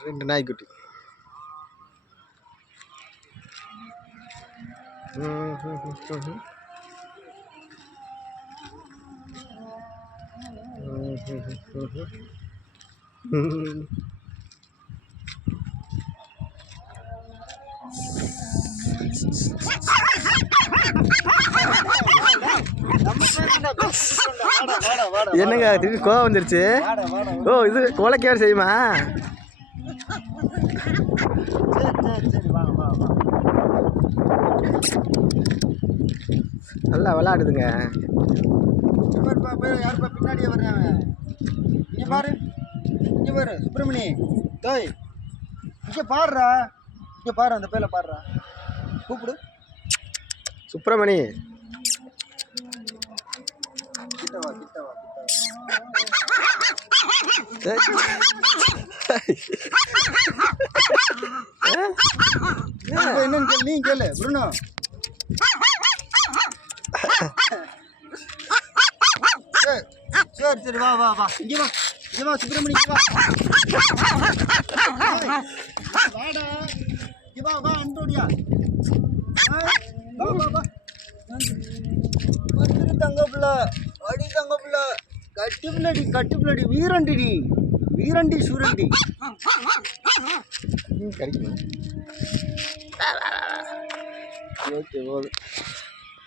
ரெண்டு நாய்க்குட்டி. என்னங்க திடீர்னு கோவம் வந்துருச்சு ஓ இது கோலக்கேவர் செய்யுமா நல்லா விளாடுதுங்க. யாருப்பா பின்னாடியே வர்றாங்க இங்க பாரு இங்க பாரு சுப்பிரமணி. டேய் இங்க பாருடா இங்க பாரு அந்த பேர்ல பாருடா கூப்பிடு சுப்பிரமணி கிட்ட வா கிட்ட என்னன்னு கேளு நீ கேளு புருணோ சரி, சரி வா வா வா இங்கே வா இங்கே வா சுப்பிரமணி வா வாடா இங்கே வா வா அன்போடியா வா வா வா வந்துரு தங்க பிள்ளை அடி தங்க பிள்ளை கட்டு பிள்ளடி கட்டு பிள்ளடி வீரண்டி நீ வீரண்டி சூரண்டி. கிடைக்கும்? ஓகே போதும்